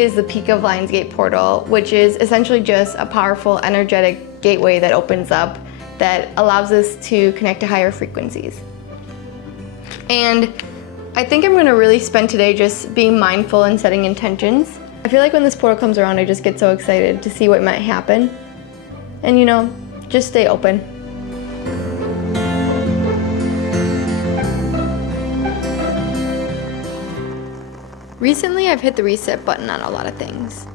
is the peak of Lionsgate portal, which is essentially just a powerful, energetic gateway that opens up that allows us to connect to higher frequencies. And I think I'm gonna really spend today just being mindful and setting intentions. I feel like when this portal comes around, I just get so excited to see what might happen. And you know, just stay open. Recently, I've hit the reset button on a lot of things.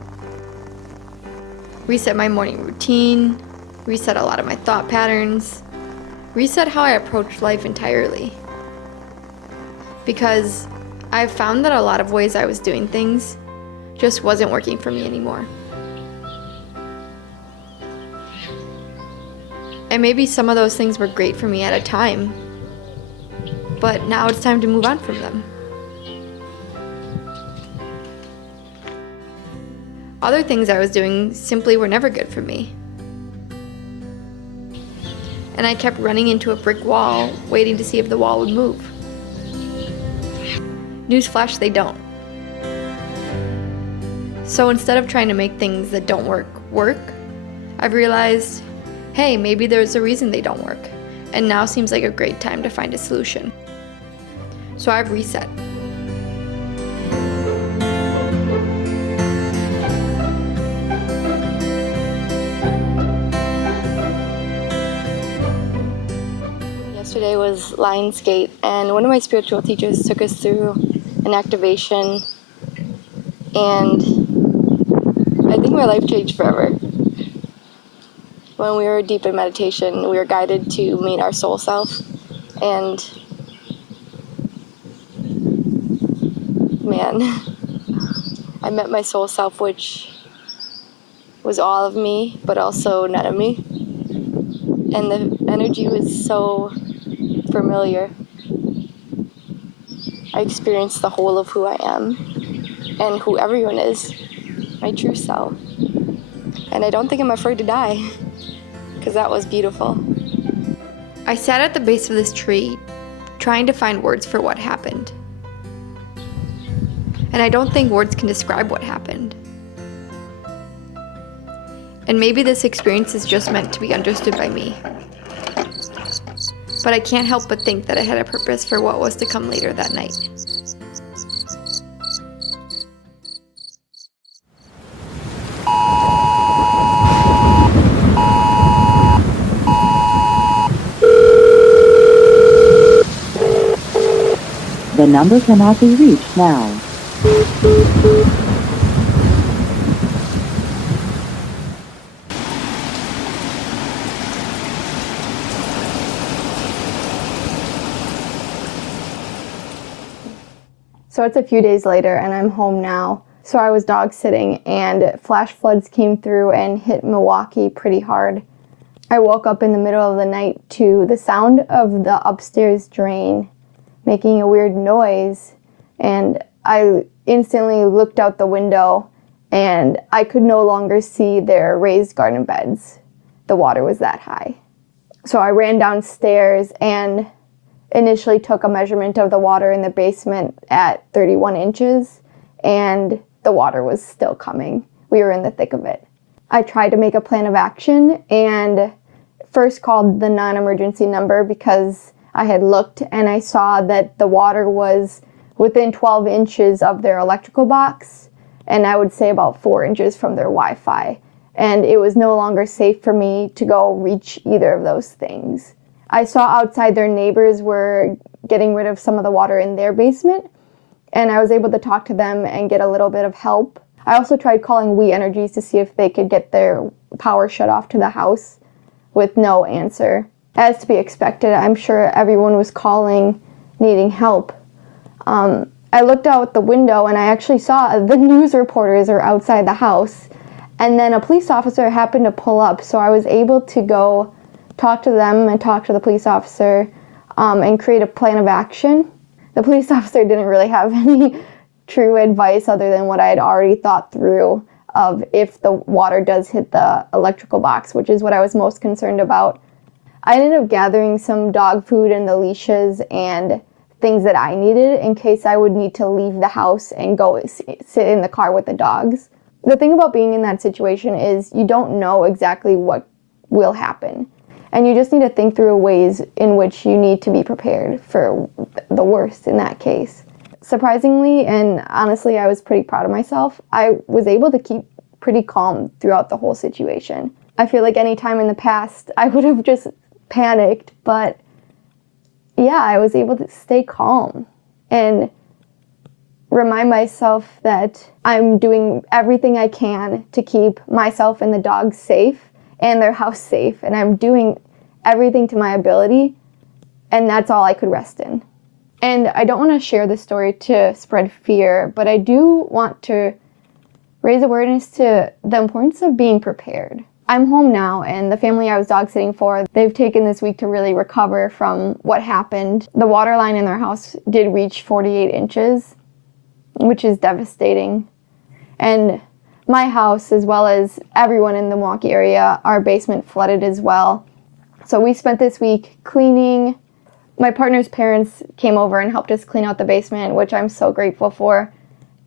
Reset my morning routine, reset a lot of my thought patterns, reset how I approach life entirely. Because I've found that a lot of ways I was doing things just wasn't working for me anymore. And maybe some of those things were great for me at a time, but now it's time to move on from them. Other things I was doing simply were never good for me. And I kept running into a brick wall, waiting to see if the wall would move. Newsflash, they don't. So instead of trying to make things that don't work, I've realized, hey, maybe there's a reason they don't work. And now seems like a great time to find a solution. So I've reset. Yesterday was Lionsgate, and one of my spiritual teachers took us through an activation, and I think my life changed forever. When we were deep in meditation, we were guided to meet our soul self, and man, I met my soul self, which was all of me, but also none of me, and the energy was so familiar. I experienced the whole of who I am and who everyone is, my true self. And I don't think I'm afraid to die, because that was beautiful. I sat at the base of this tree, trying to find words for what happened. And I don't think words can describe what happened. And maybe this experience is just meant to be understood by me. But I can't help but think that it had a purpose for what was to come later that night. The number cannot be reached now. So it's a few days later and I'm home now. So I was dog sitting and flash floods came through and hit Milwaukee pretty hard. I woke up in the middle of the night to the sound of the upstairs drain making a weird noise, and I instantly looked out the window and I could no longer see their raised garden beds. The water was that high. So I ran downstairs and initially took a measurement of the water in the basement at 31 inches, and the water was still coming. We were in the thick of it. I tried to make a plan of action and first called the non-emergency number because I had looked and I saw that the water was within 12 inches of their electrical box, and I would say about 4 inches from their Wi-Fi. And it was no longer safe for me to go reach either of those things. I saw outside their neighbors were getting rid of some of the water in their basement, and I was able to talk to them and get a little bit of help. I also tried calling We Energies to see if they could get their power shut off to the house, with no answer. As to be expected, I'm sure everyone was calling, needing help. I looked out the window and I actually saw the news reporters are outside the house, and then a police officer happened to pull up, so I was able to go talk to them and talk to the police officer and create a plan of action. The police officer didn't really have any true advice other than what I had already thought through of if the water does hit the electrical box, which is what I was most concerned about. I ended up gathering some dog food and the leashes and things that I needed in case I would need to leave the house and go sit in the car with the dogs. The thing about being in that situation is you don't know exactly what will happen. And you just need to think through ways in which you need to be prepared for the worst in that case. Surprisingly, and honestly, I was pretty proud of myself, I was able to keep pretty calm throughout the whole situation. I feel like any time in the past, I would have just panicked, but yeah, I was able to stay calm and remind myself that I'm doing everything I can to keep myself and the dogs safe and their house safe, and I'm doing everything to my ability, and that's all I could rest in. And I don't want to share this story to spread fear, but I do want to raise awareness to the importance of being prepared. I'm home now, and the family I was dog sitting for, they've taken this week to really recover from what happened. The water line in their house did reach 48 inches, which is devastating. And my house, as well as everyone in the Milwaukee area, our basement flooded as well. So we spent this week cleaning. My partner's parents came over and helped us clean out the basement, which I'm so grateful for.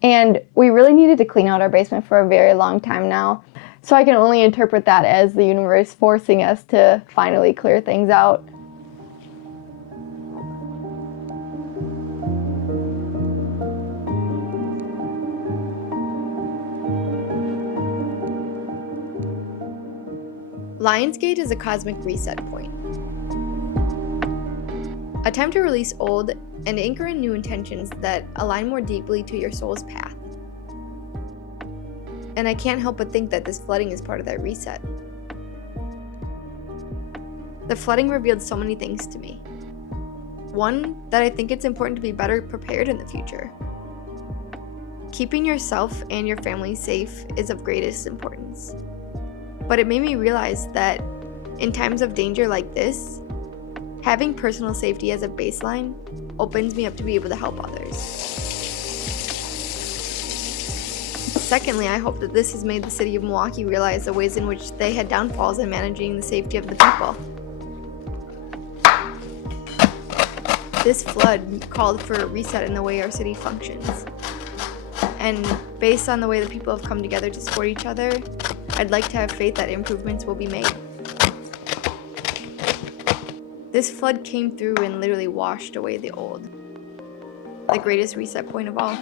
And we really needed to clean out our basement for a very long time now. So I can only interpret that as the universe forcing us to finally clear things out. Lionsgate is a cosmic reset point. A time to release old and anchor in new intentions that align more deeply to your soul's path. And I can't help but think that this flooding is part of that reset. The flooding revealed so many things to me. One, that I think it's important to be better prepared in the future. Keeping yourself and your family safe is of greatest importance. But it made me realize that in times of danger like this, having personal safety as a baseline opens me up to be able to help others. Secondly, I hope that this has made the city of Milwaukee realize the ways in which they had downfalls in managing the safety of the people. This flood called for a reset in the way our city functions. And based on the way the people have come together to support each other, I'd like to have faith that improvements will be made. This flood came through and literally washed away the old. The greatest reset point of all.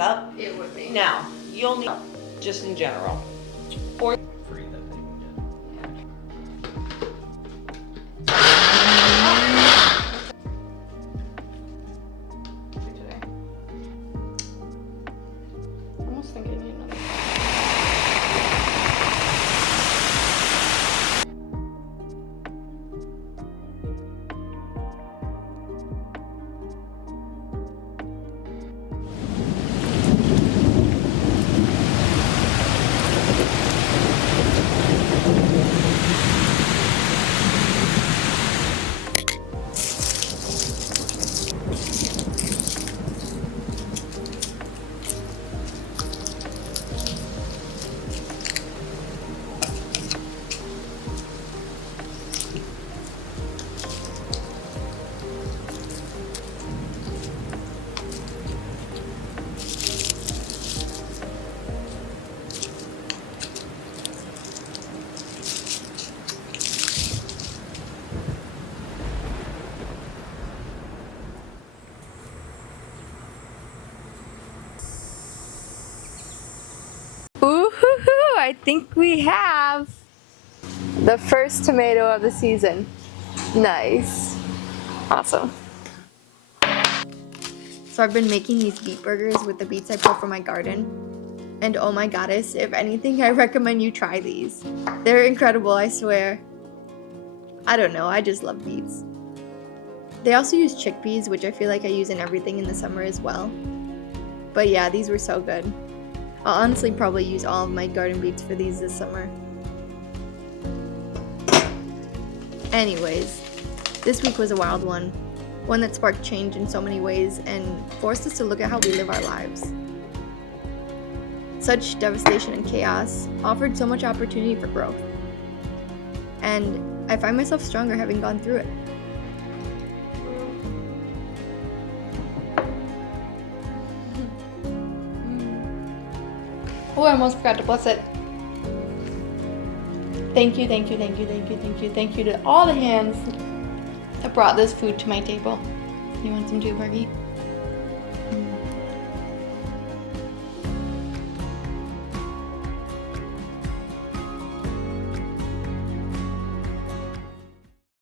Up. It would be. Now, you'll need, just in general, or free that they can get. Today. I almost think I need another. Ooh-hoo-hoo, I think we have the first tomato of the season. Nice. Awesome. So I've been making these beet burgers with the beets I pull from my garden. And oh my goddess, if anything, I recommend you try these. They're incredible, I swear. I don't know, I just love beets. They also use chickpeas, which I feel like I use in everything in the summer as well. But yeah, these were so good. I'll honestly probably use all of my garden beets for these this summer. Anyways, This week was a wild one that sparked change in so many ways and forced us to look at how we live our lives. Such devastation and chaos offered so much opportunity for growth. And I find myself stronger having gone through it. Oh, I almost forgot to bless it. Thank you to all the hands that brought this food to my table. You want some too, Bergie?